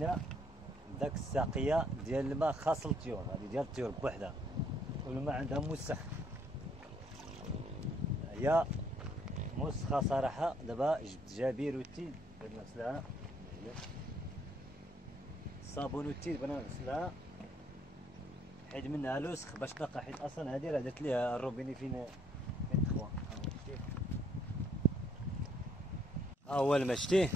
كاينه داك الساقيه ديال الماء خاص الطيور، هذه ديال الطيور بوحدها، والماء عندها موسخ، هي موسخه صراحه. دابا جبت جابير والتيد باش نغسلها، الصابون والتيد باش نغسلها حيد منها الوسخ باش تنقى، حيت اصلا هذه راه درت ليها الروبيني فين تخوى. ها هو الماء شتيه،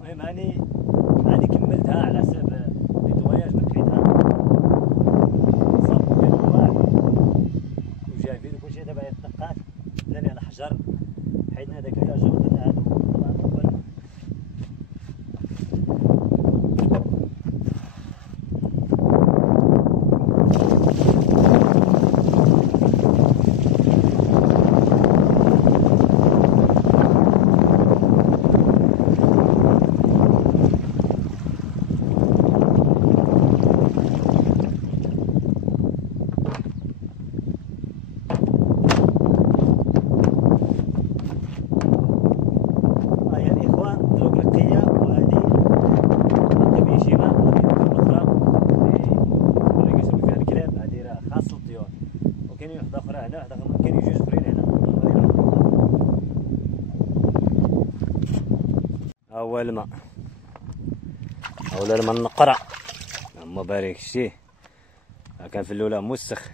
المهم هاني كملتها على حساب النيطواياج من حيدها، صابون ديال الواعر وجافير وكلشي. دابا هي تنقات، درنا الحجر، حيدنا داك الياجور، درنا هادو طبعا اول. كاينين وحده اخرى هنا، وحده اخرى كاينين جوج اخرين هنا. ها هو الماء، ها هو الماء النقرة، اللهم بارك. شتيه كان في الاولى موسخ.